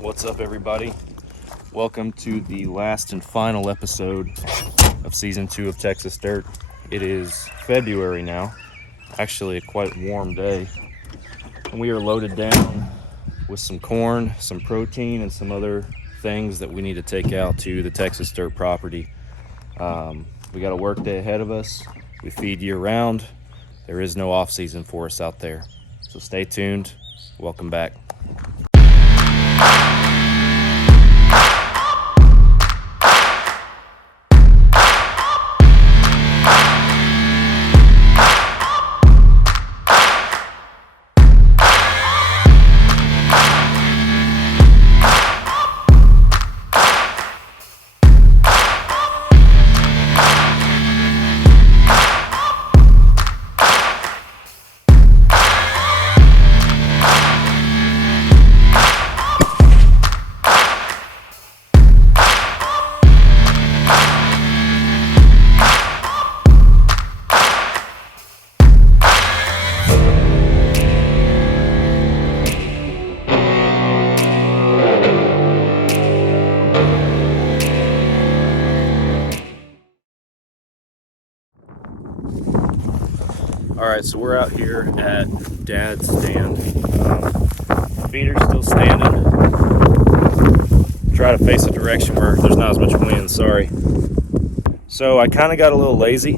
What's up, everybody? Welcome to the last and final episode of season 2 of Texas Dirt. It is February now, actually a quite warm day, and we are loaded down with some corn, some protein, and some other things that we need to take out to the Texas Dirt property. We got a work day ahead of us. We feed year round. There is no off season for us out there, so stay tuned. Welcome back. Alright, so we're out here at Dad's stand. Feeder's still standing. Try to face a direction where there's not as much wind, sorry. So I kind of got a little lazy.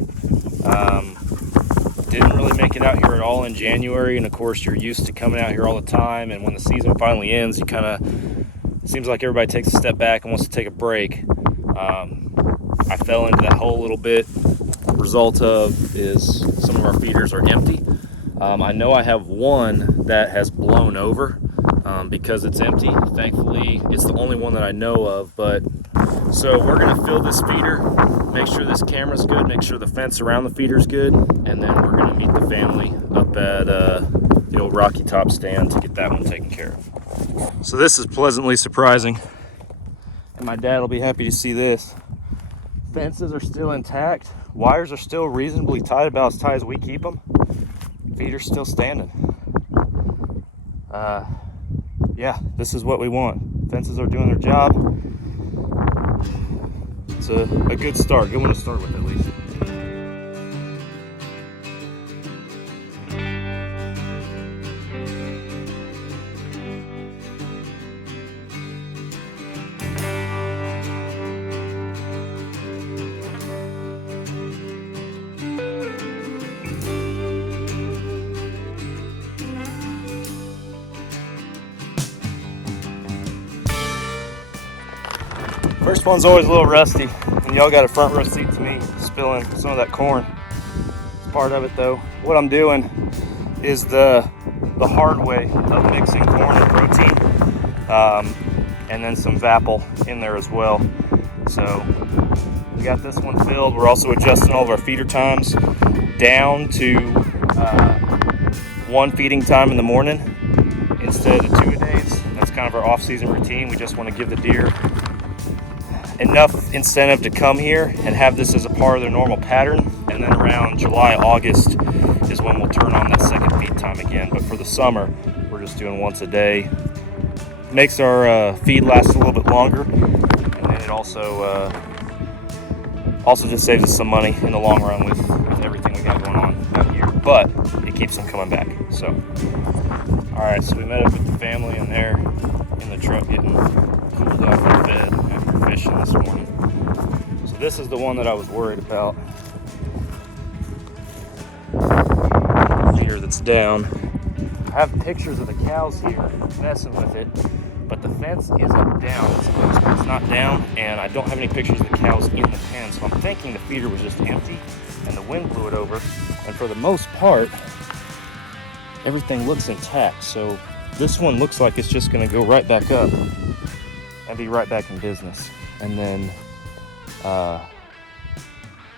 Didn't really make it out here at all in January, and of course you're used to coming out here all the time, and when the season finally ends, you kind of, seems like everybody takes a step back and wants to take a break. I fell into that hole a little bit. Result of is some of our feeders are empty. I know I have one that has blown over because it's empty. Thankfully, it's the only one that I know of. But so we're gonna fill this feeder, make sure this camera's good, make sure the fence around the feeder's good, and then we're gonna meet the family up at the old Rocky Top stand to get that one taken care of. So this is pleasantly surprising, and my dad will be happy to see this. Fences are still intact. Wires are still reasonably tight, about as tight as we keep them. Feeder's still standing. Yeah, this is what we want. Fences are doing their job. It's a good start, good one to start with at least. First one's always a little rusty, and y'all got a front row seat to me spilling some of that corn. It's part of it though. What I'm doing is the hard way of mixing corn and protein, and then some Vapple in there as well. So we got this one filled. We're also adjusting all of our feeder times down to 1 feeding time in the morning instead of 2 a days. That's kind of our off-season routine. We just want to give the deer enough incentive to come here and have this as a part of their normal pattern, and then around July, August is when we'll turn on that second feed time again. But for the summer, we're just doing once a day. Makes our feed last a little bit longer, and then it also just saves us some money in the long run with everything we got going on out here, but it keeps them coming back. So all right, so we met up with the family in there in the truck getting cooled off and fed after fishing this morning. So this is the one that I was worried about here that's down. I have pictures of the cows here messing with it, but the fence isn't down. It's not down, and I don't have any pictures of the cows in the pen, so I'm thinking the feeder was just empty and the wind blew it over, and for the most part everything looks intact. So this one looks like it's just going to go right back up and be right back in business. And then I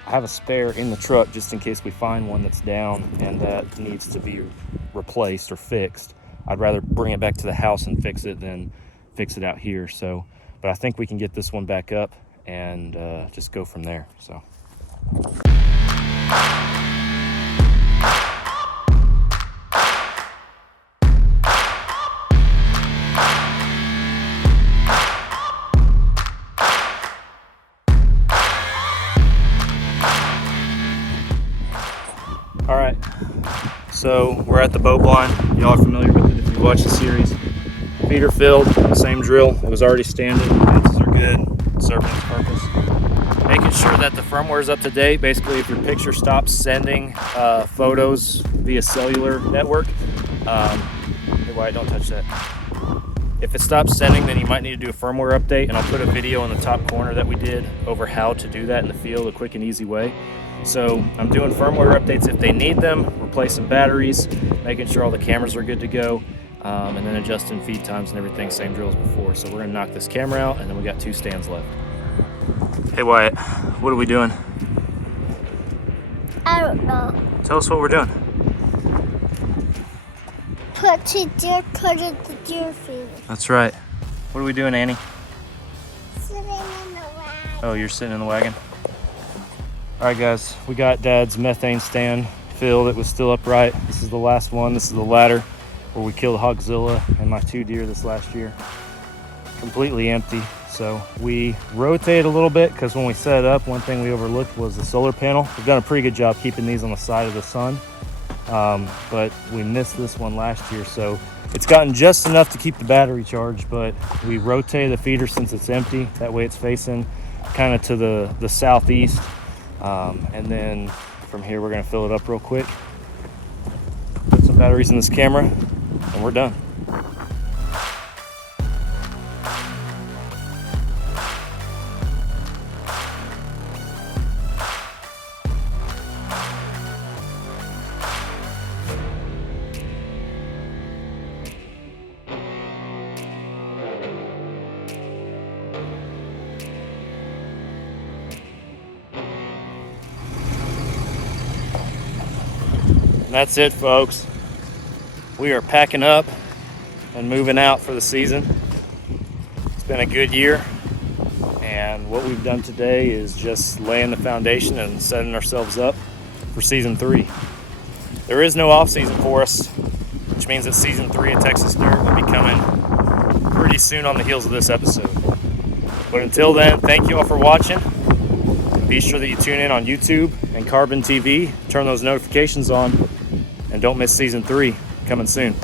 have a spare in the truck just in case we find one that's down and that needs to be replaced or fixed. I'd rather bring it back to the house and fix it than fix it out here. So, but I think we can get this one back up and just go from there. So. So we're at the boat blind. Y'all are familiar with it if you watch the series. Feeder filled, same drill. It was already standing. Fences are good, serving its purpose. Making sure that the firmware is up to date. Basically, if your picture stops sending photos via cellular network, hey, Wyatt, don't touch that. If it stops sending, then you might need to do a firmware update, and I'll put a video in the top corner that we did over how to do that in the field, a quick and easy way. So I'm doing firmware updates if they need them, replacing batteries, making sure all the cameras are good to go, and then adjusting feed times and everything, same drill as before. So we're gonna knock this camera out, and then we got 2 stands left. Hey Wyatt, what are we doing? I don't know. Tell us what we're doing. Put the deer feed. That's right. What are we doing, Annie? Sitting in the wagon. Oh, you're sitting in the wagon? All right, guys, we got Dad's methane stand filled. It was still upright. This is the last one. This is the ladder where we killed Hogzilla and my 2 deer this last year. Completely empty. So we rotate a little bit because when we set it up, one thing we overlooked was the solar panel. We've done a pretty good job keeping these on the side of the sun, but we missed this one last year. So it's gotten just enough to keep the battery charged, but we rotated the feeder since it's empty. That way it's facing kind of to the southeast. And then from here, we're gonna fill it up real quick. Put some batteries in this camera and we're done. That's it, folks. We are packing up and moving out for the season. It's been a good year, and what we've done today is just laying the foundation and setting ourselves up for season 3. There is no off season for us, which means that season 3 of Texas Dirt will be coming pretty soon on the heels of this episode. But until then, thank you all for watching. Be sure that you tune in on YouTube and Carbon TV. Turn those notifications on. And don't miss season 3, coming soon.